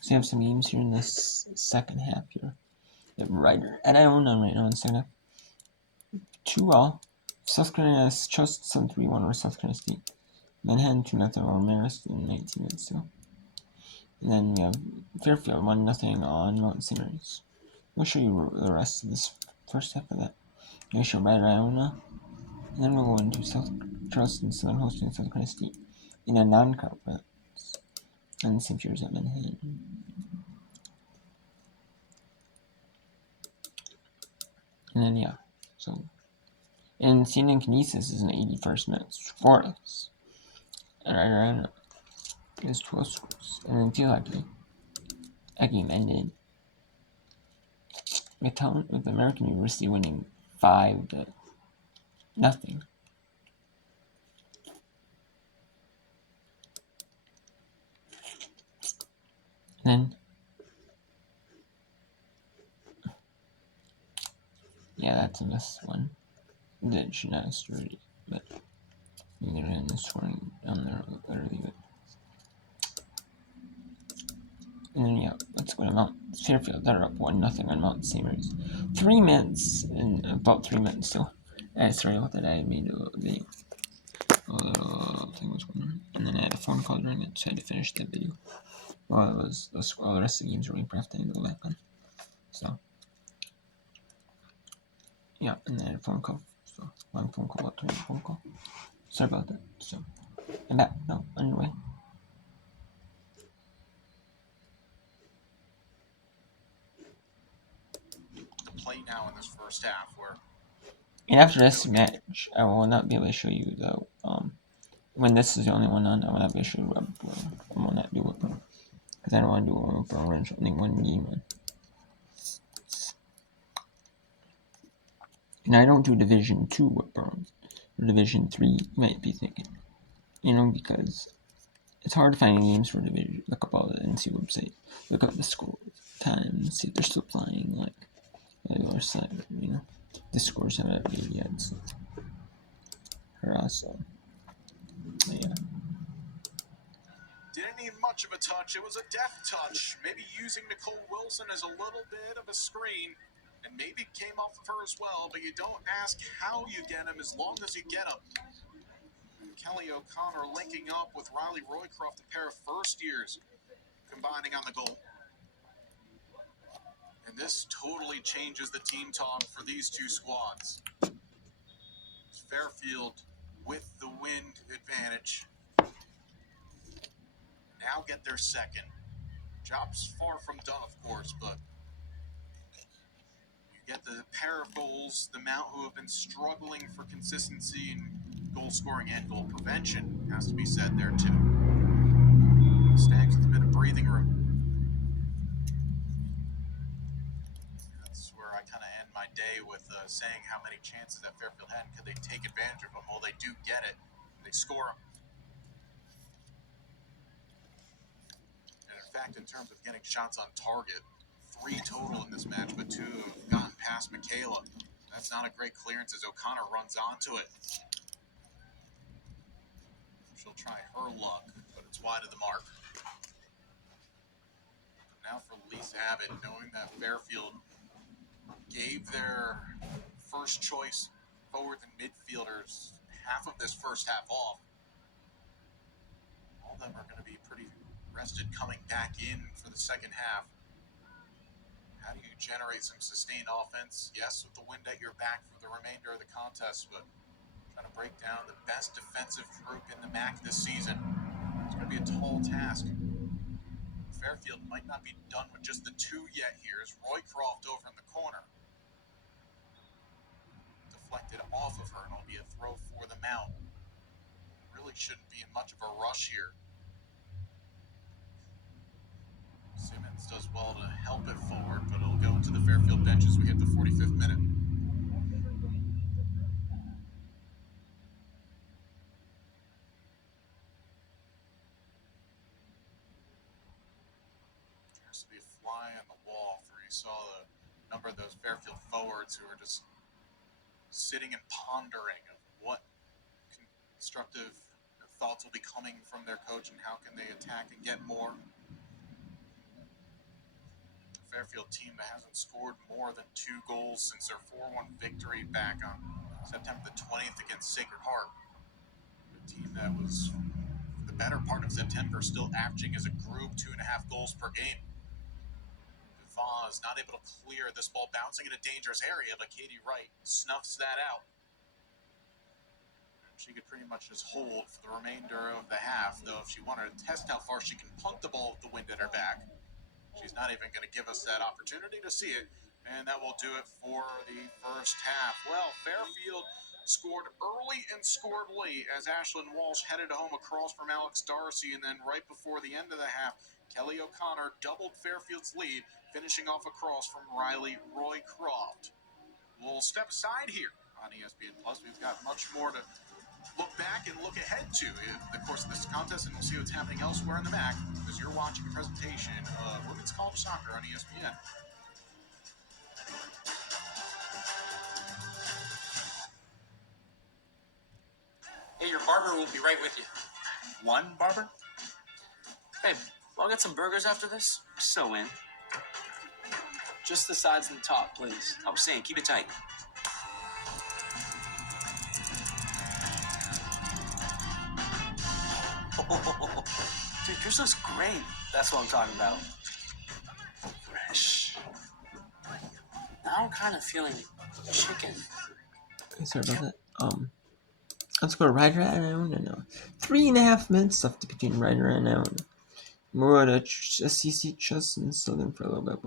So you have some games here in this second half here. You have Ryder at Iona right now in the second half. 2-0. South Carolina has just some 3-1 over South Carolina State. Manhattan 2-0 over Marist in 19 minutes still. And then we have Fairfield 1-0 on Mount St. Mary's. We'll show you the rest of this first half of that. We'll show Ryder Iona. And then we'll go into South Charleston Southern hosting South Carolina State in a non-conference. And St. Peter's at Manhattan. And then yeah, so and San Kinesis is in the 81st minute for us. And Ryder Iona is 12 scores. And then feel like that game ended with American University winning 5-0. And then yeah, that's a missed one. That should not have started, but they're in the scoring on there early. But and then yeah, let's go to Mount Fairfield. They're up 1-0 on Mount St. Mary's. 3 minutes and about 3 minutes still. Sorry about that. I made a video. Thing was going on, and then I had a phone call during it, so I had to finish the video. Well, it was all the rest of the games were waiting for halftime to go back on. So yeah, and then I had a phone call. So one phone call up to one phone call. Sorry about that. So I'm back. No, anyway. Play now in this first half where. And after this match, I will not be able to show you the when this is the only one on. I will not be able to show you Rubber Burn. I will not do it because I don't want to do a Rubber Burn. We're only one game on. And I don't do Division 2 with Burns or Division 3. You might be thinking, because it's hard to find games for Division. Look up all the NC website. Look up the score time. See if they're still playing. Like the other side, the scores haven't updated yet. So. So, yeah. Didn't need much of a touch. It was a deft touch. Maybe using Nicole Wilson as a little bit of a screen. And maybe it came off of her as well. But you don't ask how you get him as long as you get him. And Kelly O'Connor linking up with Riley Roycroft, a pair of first years, combining on the goal. And this totally changes the team talk for these two squads. Fairfield with the wind advantage. Now get their second. Job's far from done, of course, but you get the pair of goals. The Mount, who have been struggling for consistency in goal scoring and goal prevention, has to be said there too. Stags with a bit of breathing room. That's where I kind of end my day with saying how many chances that Fairfield had and could they take advantage of them. Well, they do get it. They score them. And in fact, in terms of getting shots on target, 3 total in this match, but 2 have gotten past Michaela. That's not a great clearance as O'Connor runs onto it. She'll try her luck, but it's wide of the mark. Now for Lisa Abbott, knowing that Fairfield gave their first choice forwards and midfielders half of this first half off. All of them are going to be pretty rested coming back in for the second half. How do you generate some sustained offense? Yes, with the wind at your back for the remainder of the contest, but trying to break down the best defensive group in the MAC this season. It's going to be a tall task. Fairfield might not be done with just the 2 yet here as Roycroft over in the corner. Deflected off of her, and it'll be a throw for the Mount. Really shouldn't be in much of a rush here. Simmons does well to help it forward, but it'll go into the Fairfield bench as we hit the 45th minute. There's to be a fly on the wall for you saw the number of those Fairfield forwards who are just sitting and pondering of what constructive thoughts will be coming from their coach and how can they attack and get more. Fairfield team that hasn't scored more than 2 goals since their 4-1 victory back on September the 20th against Sacred Heart. A team that was, for the better part of September, still averaging as a group 2.5 goals per game. Vaz not able to clear this ball, bouncing in a dangerous area, but Katie Wright snuffs that out. She could pretty much just hold for the remainder of the half, though if she wanted to test how far she can punt the ball with the wind at her back, she's not even going to give us that opportunity to see it. And that will do it for the first half. Well, Fairfield scored early and scored late as Ashlyn Walsh headed home across from Alex Darcy. And then right before the end of the half, Kelly O'Connor doubled Fairfield's lead, finishing off across from Riley Roycroft. We'll step aside here on ESPN Plus. We've got much more to look back and look ahead to in the course of this contest, and we'll see what's happening elsewhere in the MAC as you're watching a presentation of women's college soccer on ESPN. Hey, your barber will be right with you. One barber? Hey, I'll get some burgers after this. So in. Just the sides and the top, please. I was saying, keep it tight. Dude, yours looks great. That's what I'm talking about. Fresh. Now I'm kind of feeling chicken. Okay, sorry about that. Let's go to Ryder and Iona now. 3.5 minutes left between Ryder and Iona. More to SEC Chess and Southern for a little bit.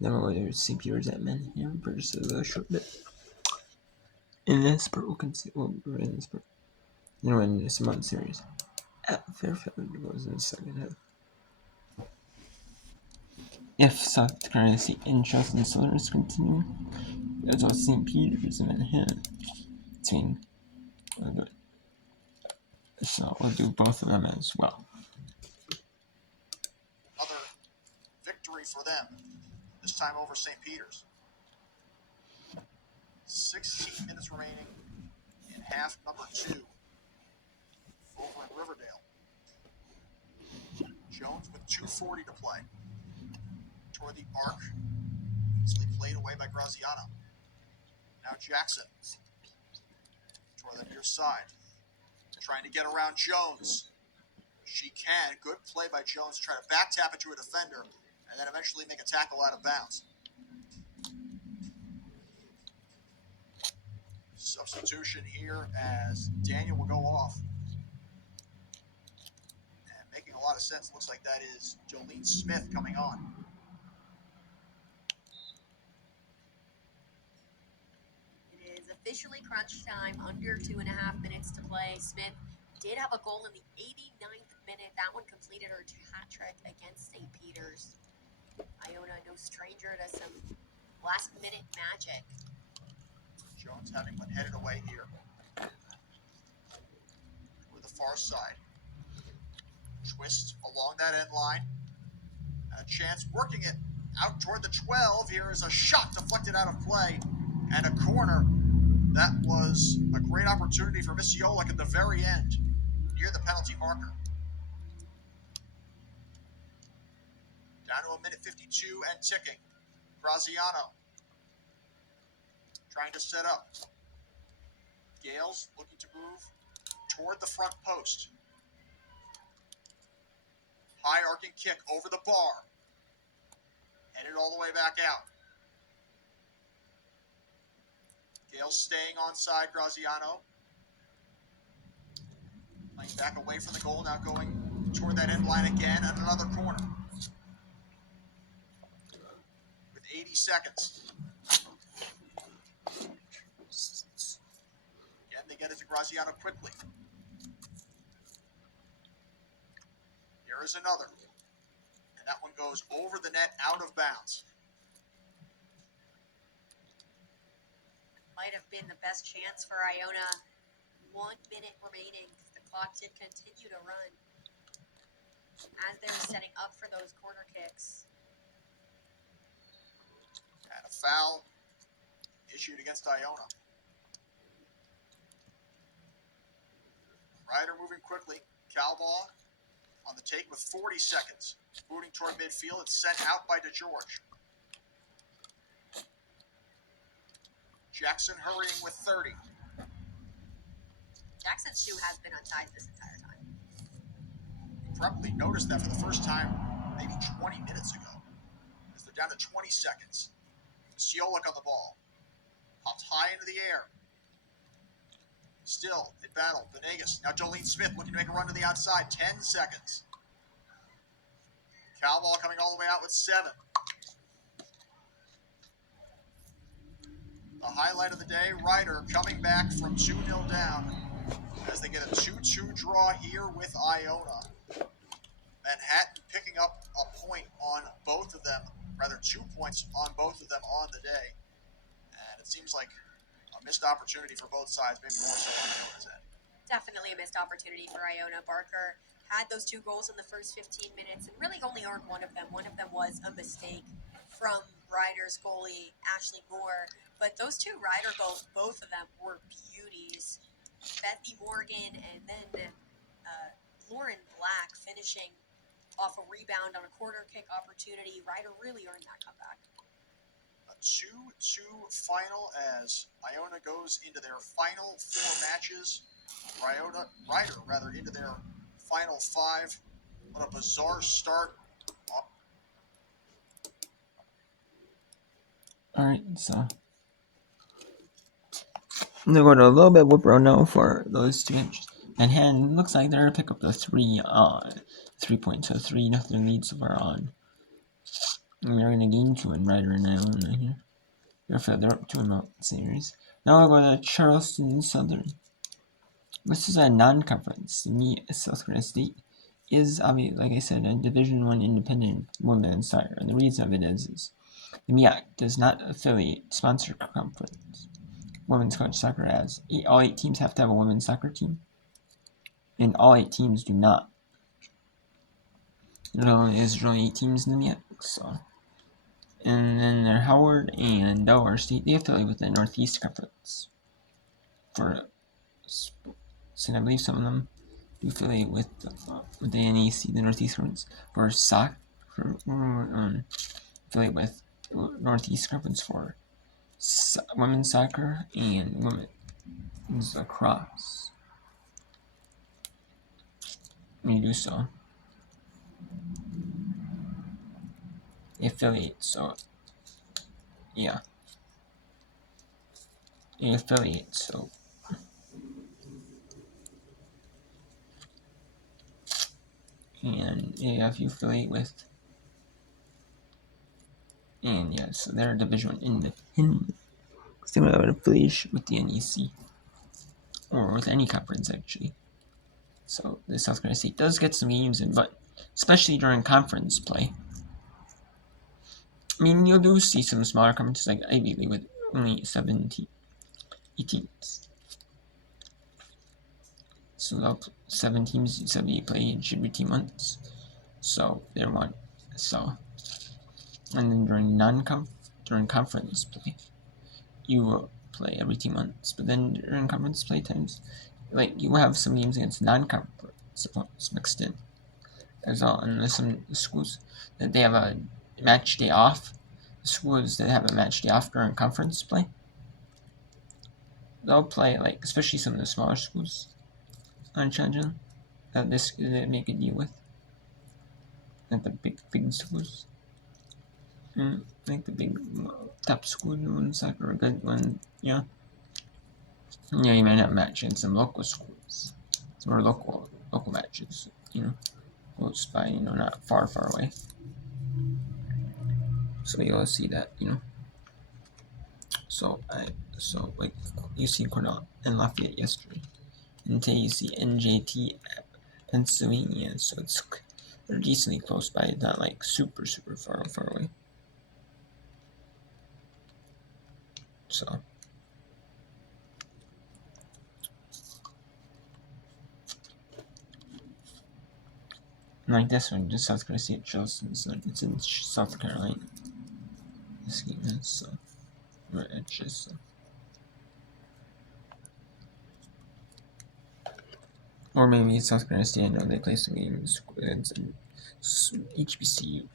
Then we'll go to St. Peter's at Manhattan for just a short bit. In this part, we'll we're in this part. Then we're in this month series. At Fairfield goes in the second half. If South Carolina State and Chess and Southern is continuing, there's also St. Peter's and Manhattan. So we'll do both of them as well. Another victory for them, this time over St. Peter's. 16 minutes remaining in half number 2 over in Riverdale. Jones with 2:40 to play. Toward the arc, easily played away by Graziano. Now Jackson toward the near side, trying to get around Jones. She can. Good play by Jones. Try to back tap it to a defender and then eventually make a tackle out of bounds. Substitution here as Daniel will go off. And making a lot of sense, looks like that is Jolene Smith coming on. It is officially crunch time, under 2.5 minutes to play. Smith did have a goal in the 89th minute. That one completed her hat trick against St. Peter's. Iona, no stranger to some last-minute magic. Jones having been headed away here. With the far side. Twist along that end line. And a chance working it out toward the 12. Here is a shot deflected out of play. And a corner. That was a great opportunity for Miss Yolik at the very end, near the penalty marker. Down to a minute 52 and ticking. Graziano trying to set up. Gales looking to move toward the front post. High arcing kick over the bar. Headed all the way back out. Gales staying onside Graziano. Playing back away from the goal, now going toward that end line again, and another corner. With 80 seconds. Again, they get it to Graziano quickly. Here is another. And that one goes over the net, out of bounds. Might have been the best chance for Iona. 1 minute remaining. The clock did continue to run as they're setting up for those corner kicks. And a foul issued against Iona. Ryder moving quickly. Calball on the take with 40 seconds. Booting toward midfield. It's sent out by DeGeorge. Jackson hurrying with 30. Jackson's shoe has been untied this entire time. Probably noticed that for the first time maybe 20 minutes ago. As they're down to 20 seconds. Siolik on the ball. Popped high into the air. Still in battle. Venegas. Now Jolene Smith looking to make a run to the outside. 10 seconds. Calball coming all the way out with 7. The highlight of the day, Ryder coming back from 2-0 down as they get a 2-2 draw here with Iona. Manhattan picking up a point on both of them, rather 2 points on both of them on the day. And it seems like a missed opportunity for both sides, maybe more so on Iona's end. Definitely a missed opportunity for Iona. Barker had those 2 goals in the first 15 minutes and really only earned one of them. One of them was a mistake from Ryder's goalie, Ashley Moore. But those 2 Ryder goals, both of them were beauties. Bethany Morgan and then Lauren Black finishing off a rebound on a corner kick opportunity. Ryder really earned that comeback. A 2-2 final as Iona goes into their final 4 matches. Ryder into their final 5. What a bizarre start. Alright, so I'm gonna go to a little bit of whip road now for those 2 matches. Manhattan looks like they're gonna pick up the 3 points, so 3-0 lead so far on. And they're gonna gain 2 in Ryder and Iona here. They're up 2-0 series. Now we'll go to Charleston Southern. This is a non-conference. South Carolina State is, obviously, like I said, a Division I independent women's soccer. And the reason of it is the MEAC does not affiliate sponsor conference women's college soccer as all 8 teams have to have a women's soccer team. And all 8 teams do not. There's only 8 teams in the MEAC, so. And then they're Howard and Delaware State. They affiliate with the Northeast Conference. So I believe some of them do affiliate with the NEC, the Northeast Conference, for soccer. Affiliate with Northeast Conference for women's soccer and women's lacrosse. When you do so, they affiliate. So yeah, they affiliate. So. And yeah, if you affiliate with, and yeah, so they're a Division independent. They don't have an affiliation with the NEC or with any conference actually. So the South Carolina State does get some games in, but especially during conference play. I mean, you do see some smaller conferences like Ivy League with only 7 teams. So 7 teams, 70 play every 2 months. So they're one. So, and then during conference play, you will play every 2 months. But then during conference play times, like you will have some games against non-conference opponents mixed in. As well, and there's some schools that they have a match day off. Schools that have a match day off during conference play, they'll play, like, especially some of the smaller schools on Shenzhen that they make a deal with. Like the big schools. Like the big top schools in soccer, a good one, yeah. Yeah, you might have match in some local schools. Some more local matches, close by, not far away. So you'll see that, So like you see Cornell and Lafayette yesterday, and today you see NJT at Pennsylvania. So they're decently close by, not like super far away. So like this one, just South Carolina State Charleston. It's in South Carolina. This game is so it's just Or maybe South Carolina State. I know they play some games against HBCU.